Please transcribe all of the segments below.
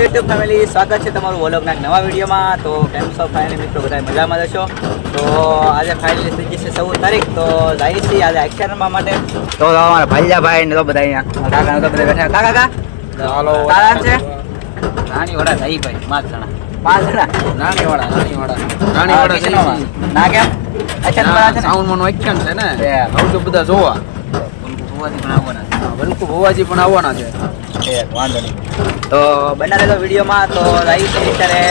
YouTube family, સ્વાગત છે તમારું વલોગના નવા વિડીયોમાં. તો કેમ છો ફાઇનલી મિત્રો, બધા મજામાં જશો. તો આજે ફાઇનલી થઈ જશે 14 તારીખ. તો જઈએ છીએ આજે એક્શન રમવા માટે. તો અમારા ભાઈજાભાઈ ને તો બધા અહીંયા કાકા તો બધા બેઠા. કાકા હાલો તારા છે રાણીવાડા જઈ ભાઈ 5 જણા રાણીવાડા ના કેમ એક્શન વાળા છે, સાઉન્ડ મોનો એક્શન છે ને, આવજો બધા જોવા. બલકુ ભુવાજી પણ આવવાના છે. વાંધો નહીં, તો બનાવેલો વિડીયોમાં. તો જઈએ છીએ અત્યારે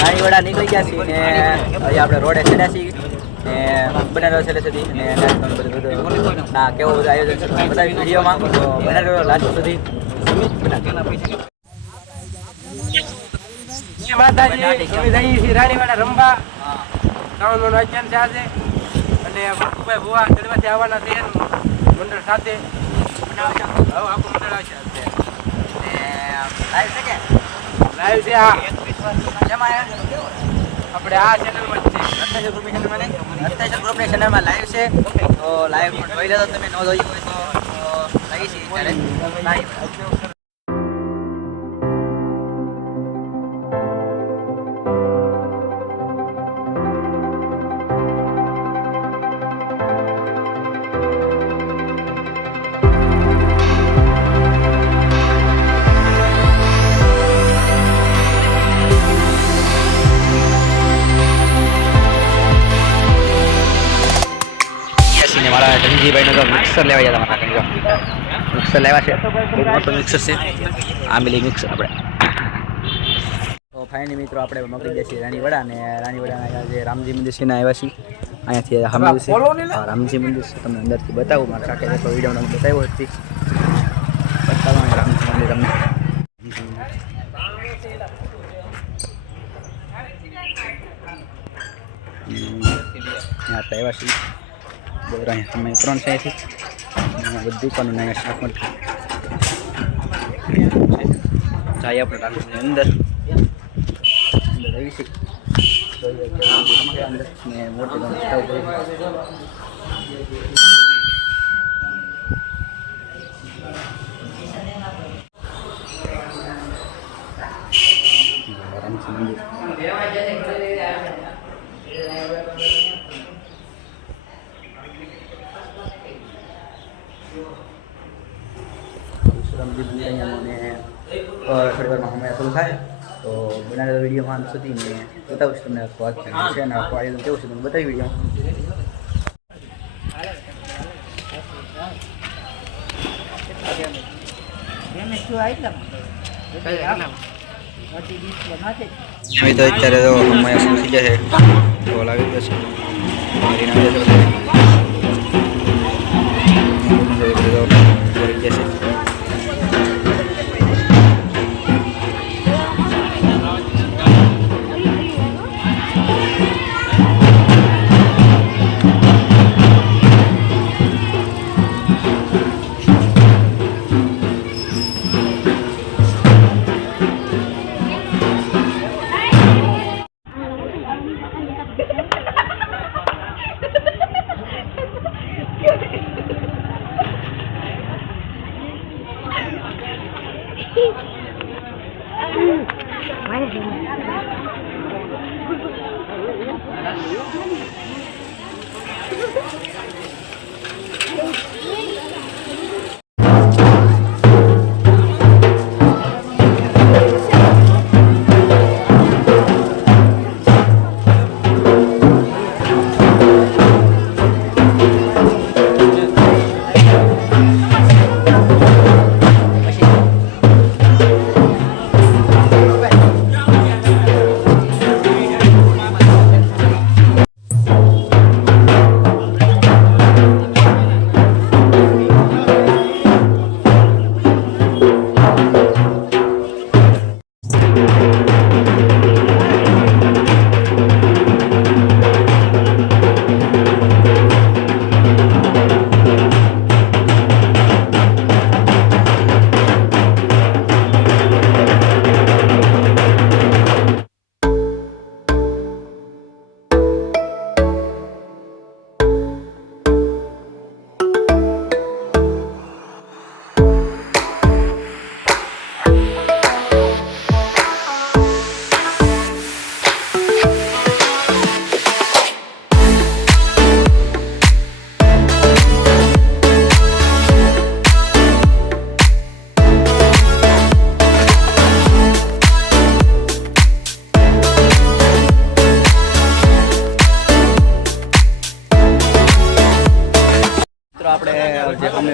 રાણીવાડા નીકળી ગયા છીએ ને અહીં આપણે રોડે ચડ્યા છીએ ને બનાવેલો છે સુધી ને ના કેવું બધું આયોજન છે બધા વિડીયોમાં. તો બનાવેલો લાસ્ટ સુધી રાણીવાડા રમવા સાઉન્ડ મોનો એક્શન છે આજે. અને બલકુભાઈ ભુવા ચડવાથી આવવાના છે મંડળ સાથે. આખું મંડળ આવશે લાઈવ છે આપણે આ ચેનલમાં જ છે, અત્યારે ગ્રુપની ચેનલમાં લાઈવ છે. તો લાઈવ પણ જોઈ લેજો તમે, ન જોઈ હોય તો જઈએ છીએ ત્યારે લાઈવ. મારા ધનજીભાઈનો તો મિક્સર લેવા જતા મારા કંઈ મિક્સર લેવા છે, બહુ મોટો મિક્સર છે આ મિલી મિક્સર આપણે. તો ફાઇનલી મિત્રો આપણે મગરી ગયા છીએ રાણીવાડા ને રાણીવાડાના જે રામજી મંદિર છે ને આવ્યા છીએ. અહીંયાથી હમણાં છે રામજી મંદિર છે, તમને અંદરથી બતાવું. મારા કાકે એક વિડીયોમાં બતાવ્યો હતી, બતાવવાનું રામજી મંદિર તમને. અહીંયા આપણે આવ્યા છીએ બધા. અહીંયા તમે 3 છે અહીંથી બધી દુકાનો અહીંયા શાક મળતી જાય. આપણે રાખીને અંદર રહીશું અંદર ને મોટી થોડી વારમાં હમણાં શરૂ થાય. તો બનાવેલો વિડીયોમાં સુધી મેં બતાવીશ તમને આખું છે ને આખું આયોજન કેવું છે તમને બતાવી વિડીયો. તો અત્યારે તો હમણાં શું થઈ જશે ઢોલ આવી ગયો છે જશે.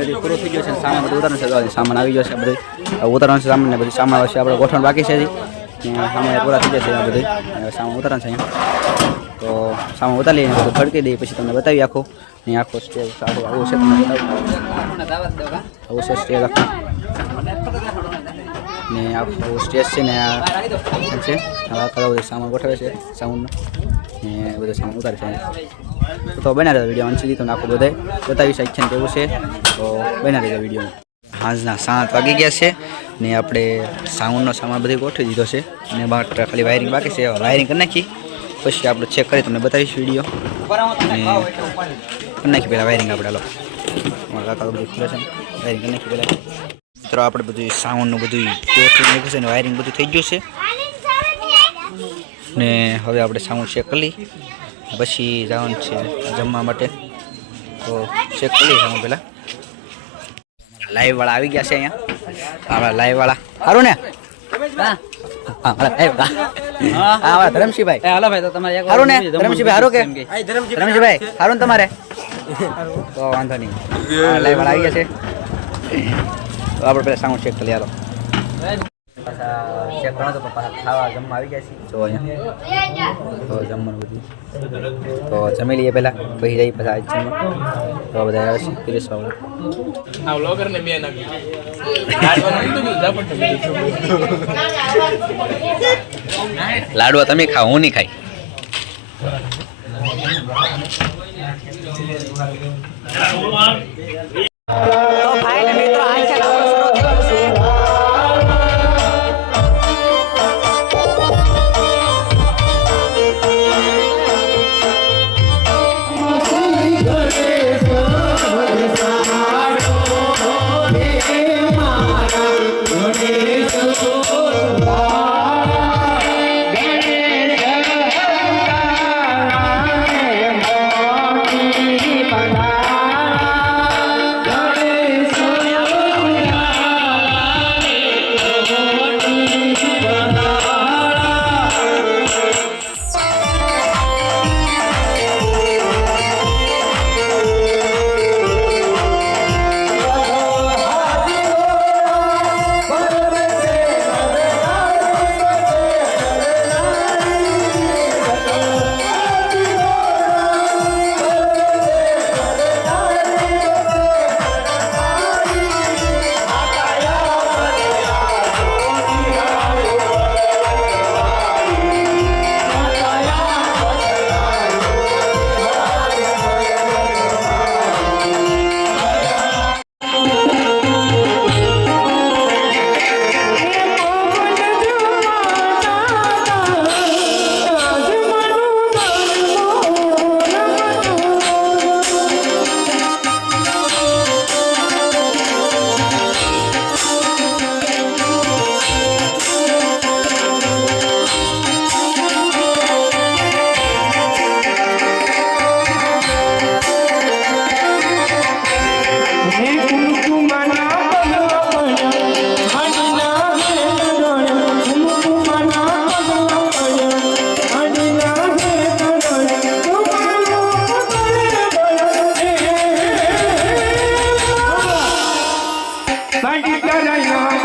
હજી પૂરો થઈ ગયો છે. સામાન બધું ઉતારવાનું છે. સામાન આવી ગયો છે બધું ઉતારવાનું છે. સામાન ને બધું સામાન આવશે આપણે ગોઠવણ બાકી છે હજી. સામાન પૂરા થઈ જશે આ બધું સામાન ઉતારવાનું છે અહીંયા. તો સામાન ઉતારી લઈને બધું ખડકી દઈએ પછી તમને બતાવી આખું ને આખો સ્ટેજ આવું છે તમને આવું છે સ્ટેજ આખું ને આખું સ્ટેજ છે ને આ છે બધું સામાન ગોઠવે છે સાઉન્ડનો ને બધું સામાન ઉતારે છે. તો બના રહેજો વિડીયો અંત સુધી તમને આખું બધે બતાવી શકીએ કેવું છે. તો બના રહેજો વિડીયોમાં. સાંજના 7 વાગી ગયા છે ને આપણે સાઉન્ડનો સામાન બધું ગોઠવી દીધો છે ને બહાર ખાલી વાયરિંગ બાકી છે. વાયરિંગ કરી નાખી પછી આપણે ચેક કરી તમને બતાવીશ વિડીયો ને કરી નાખી પહેલાં વાયરિંગ આપણે. હાલો અમારા કાકા બધું ખુલે છે વાયરિંગ કરી નાખી પહેલાં. મિત્રો આપણે બધું સાઉન્ડનું બધું ગોઠવી નાખ્યું છે ને વાયરિંગ બધું થઈ ગયું છે ને હવે આપણે સાઉન્ડ ચેક કરી પછી જવાનું છે જમવા માટે. તો ચેક કરી સાઉન્ડ પહેલાં. લાઈવ વાળા આવી ગયા છે અહીંયા. આપણા લાઈવ વાળા સારું ને ધરમસિંહભાઈ હાલો ભાઈ. તો તમારે સારું ને ધરમસિંહભાઈ સારું કે ધરમસિંહભાઈ સારું ને તમારે? તો વાંધો નહીં. લાઈવ વાળા આવી ગયા છે તો આપણે પહેલાં સાઉન્ડ ચેક કરી. હાલો ચેક કરો તો ખાવા જમવા આવી ગયા છે. જો અહીંયા તો જમવાનું બધું તો જમી લઈએ પહેલાં પછી જઈએ પછી આજ જમવા. તો બધા આવે છે લાડવા તમે ખાઓ હું નહીં ખાઈ. તો ભાઈ ને મિત્રો આ છે Bye.